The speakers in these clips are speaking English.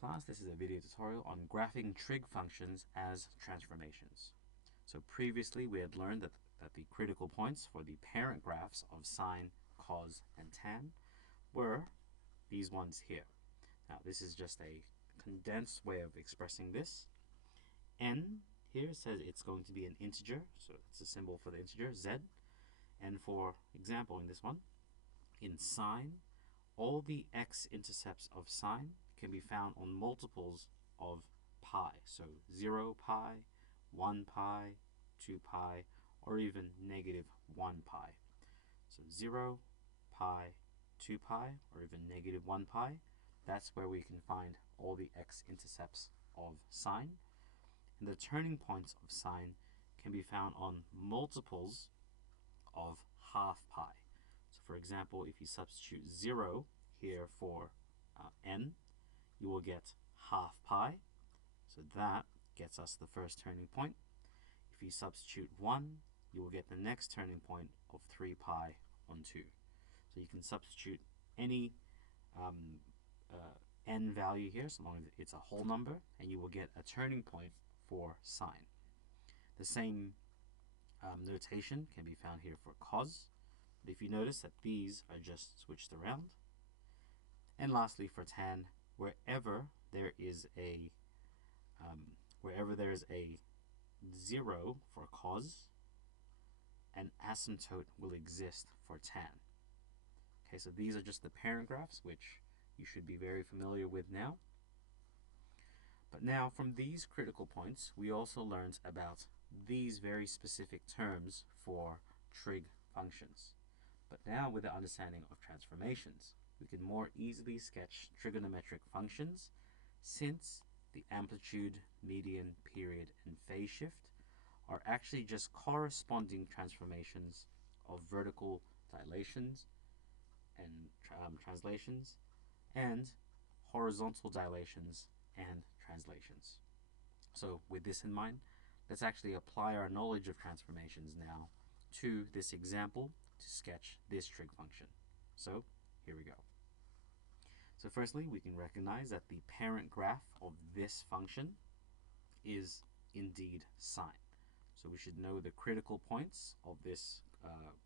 class. This is a video tutorial on graphing trig functions as transformations. So previously we had learned that the critical points for the parent graphs of sine, cos, and tan were these ones here. Now this is just a condensed way of expressing this. N here says it's going to be an integer, so it's a symbol for the integer, z. And for example, in this one, in sine, all the x-intercepts of sine can be found on multiples of pi. So 0 pi, 1 pi, 2 pi, or even negative 1 pi. So 0, pi, 2 pi, or even negative 1 pi, that's where we can find all the x-intercepts of sine. And the turning points of sine can be found on multiples of half pi. So for example, if you substitute 0 here for n, you will get half pi. So that gets us the first turning point. If you substitute 1, you will get the next turning point of 3 pi on 2. So you can substitute any n value here, so long as it's a whole number, and you will get a turning point for sine. The same notation can be found here for cos, but if you notice that these are just switched around. And lastly, for tan, wherever there is a 0 for cos, an asymptote will exist for tan. Okay, so these are just the parent graphs, which you should be very familiar with now. But now, from these critical points, we also learned about these very specific terms for trig functions. But now, with the understanding of transformations, we can more easily sketch trigonometric functions, since the amplitude, median, period, and phase shift are actually just corresponding transformations of vertical dilations and translations, and horizontal dilations and translations. So with this in mind, let's actually apply our knowledge of transformations now to this example to sketch this trig function. So here we go. So firstly, we can recognize that the parent graph of this function is indeed sine. So we should know the critical points of this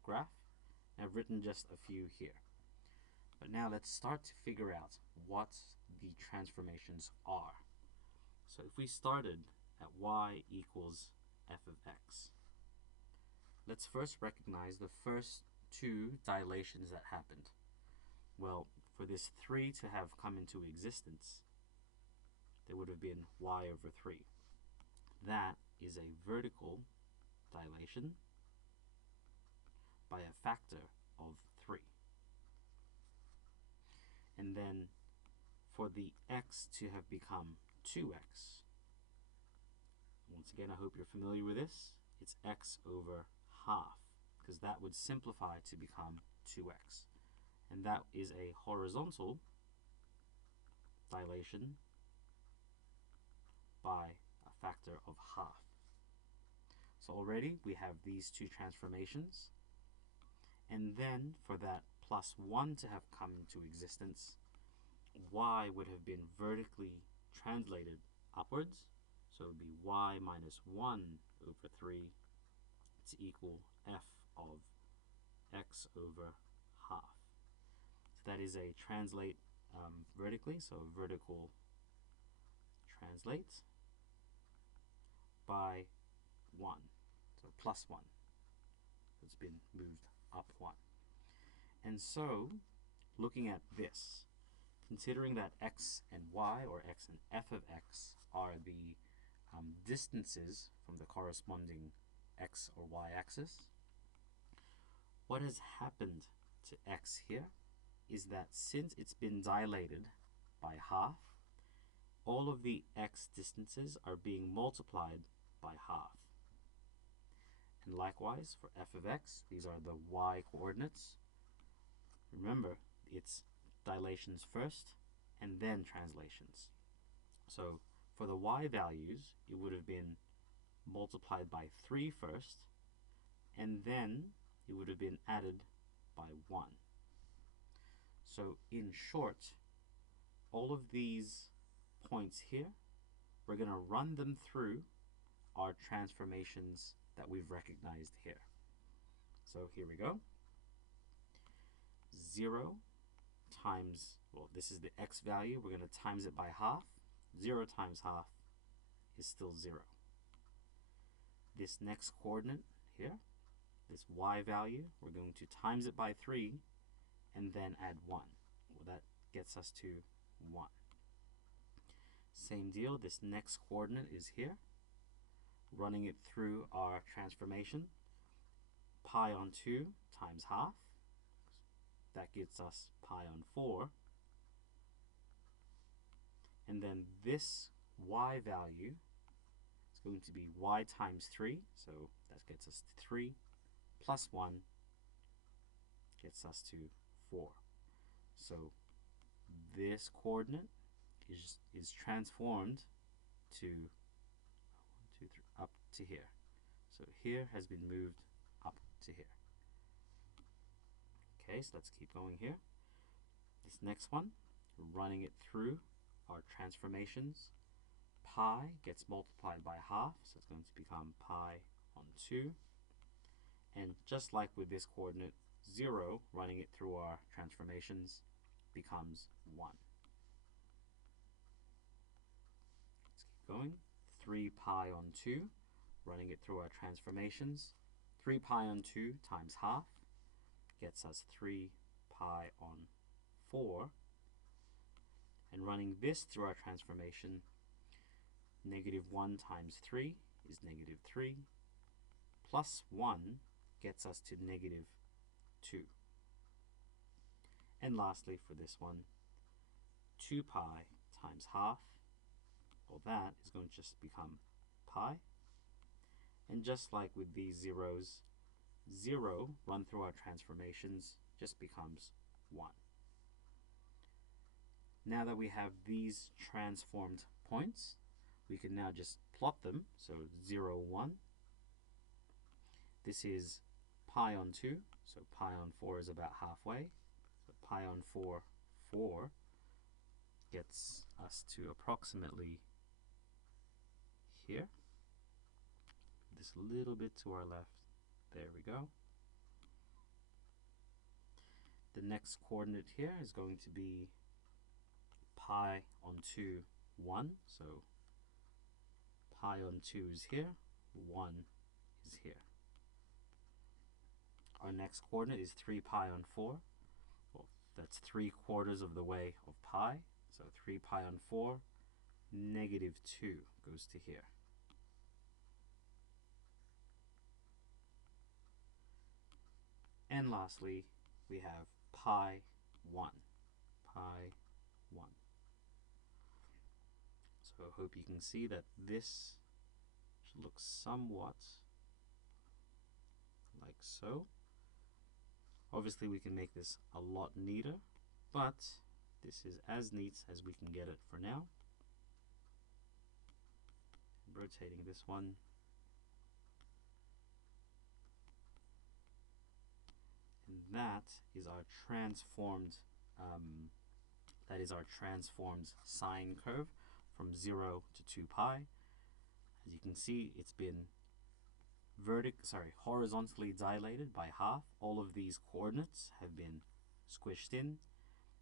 graph. I've written just a few here. But now let's start to figure out what the transformations are. So if we started at y equals f of x, let's first recognize the first two dilations that happened. Well, for this 3 to have come into existence, there would have been y over 3. That is a vertical dilation by a factor of 3. And then for the x to have become 2x, once again, I hope you're familiar with this, it's x over half, because that would simplify to become 2x. And that is a horizontal dilation by a factor of half. So already we have these two transformations. And then for that plus 1 to have come into existence, y would have been vertically translated upwards. So it would be y minus 1 over 3 to equal f of x over half. So that is a translate vertically, so vertical translate by 1, so plus 1. It's been moved up 1. And so, looking at this, considering that x and y, or x and f of x, are the distances from the corresponding x or y axis, what has happened to x here is that since it's been dilated by half, all of the x distances are being multiplied by half. And likewise, for f of x, these are the y coordinates. Remember, it's dilations first and then translations. So for the y values, it would have been multiplied by 3 first, and then it would have been added by 1. So in short, all of these points here, we're going to run them through our transformations that we've recognized here. So here we go. 0 times, well, this is the x value. We're going to times it by half. 0 times half is still 0. This next coordinate here, this y value, we're going to times it by 3 and then add 1. Well, that gets us to 1. Same deal, this next coordinate is here. Running it through our transformation, pi on 2 times half. That gives us pi on 4. And then this y value is going to be y times 3. So that gets us to 3 plus 1 gets us to 4. So this coordinate is transformed to 1, 2, 3, up to here. So here has been moved up to here. Okay, so let's keep going here. This next one, running it through our transformations, pi gets multiplied by half, so it's going to become pi on 2. And just like with this coordinate, 0, running it through our transformations, becomes 1. Let's keep going. 3 pi on 2, running it through our transformations. 3 pi on 2 times half gets us 3 pi on 4. And running this through our transformation, -1 times 3 is -3, plus 1 gets us to -2. And lastly for this one, 2 pi times half, well, that is going to just become pi. And just like with these zeros, 0 run through our transformations just becomes 1. Now that we have these transformed points, we can now just plot them. So 0, 1. This is pi on 2, so pi on 4 is about halfway. So pi on 4, 4 gets us to approximately here. This little bit to our left. There we go. The next coordinate here is going to be pi on 2, 1. So pi on 2 is here, 1 is here. Our next coordinate is 3 pi on 4. Well, that's 3/4 of the way of pi. So 3 pi on 4, -2 goes to here. And lastly, we have pi 1. Pi 1. So I hope you can see that this should look somewhat like so. Obviously we can make this a lot neater, but this is as neat as we can get it for now. Rotating this one. And that is our transformed sine curve from 0 to 2 pi. As you can see, it's been horizontally dilated by half. All of these coordinates have been squished in,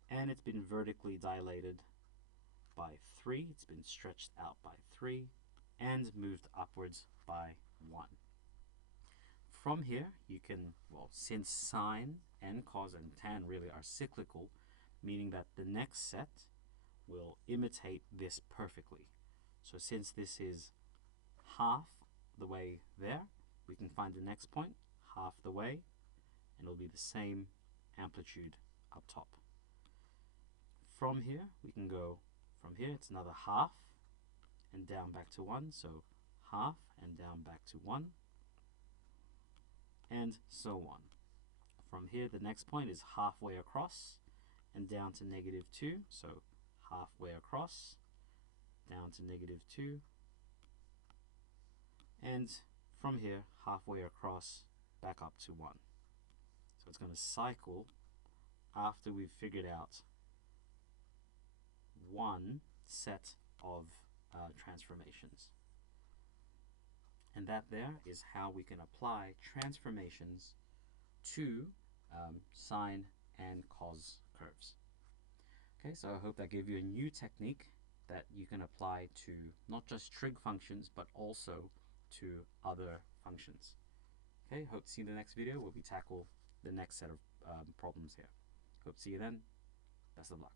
and it's been vertically dilated by 3. It's been stretched out by 3 and moved upwards by 1. From here, you can, well, since sine and cos and tan really are cyclical, meaning that the next set will imitate this perfectly. So since this is half the way there, we can find the next point half the way, and it'll be the same amplitude up top. From here, we can go from here, it's another half, and down back to 1, so half and down back to 1, and so on. From here, the next point is halfway across and down to -2, so halfway across, down to -2, and from here, halfway across, back up to 1. So it's going to cycle after we've figured out one set of transformations. And that there is how we can apply transformations to sine and cos curves. Okay, so I hope that gave you a new technique that you can apply to not just trig functions, but also to other functions. Okay, hope to see you in the next video where we tackle the next set of problems here. Hope to see you then. Best of luck.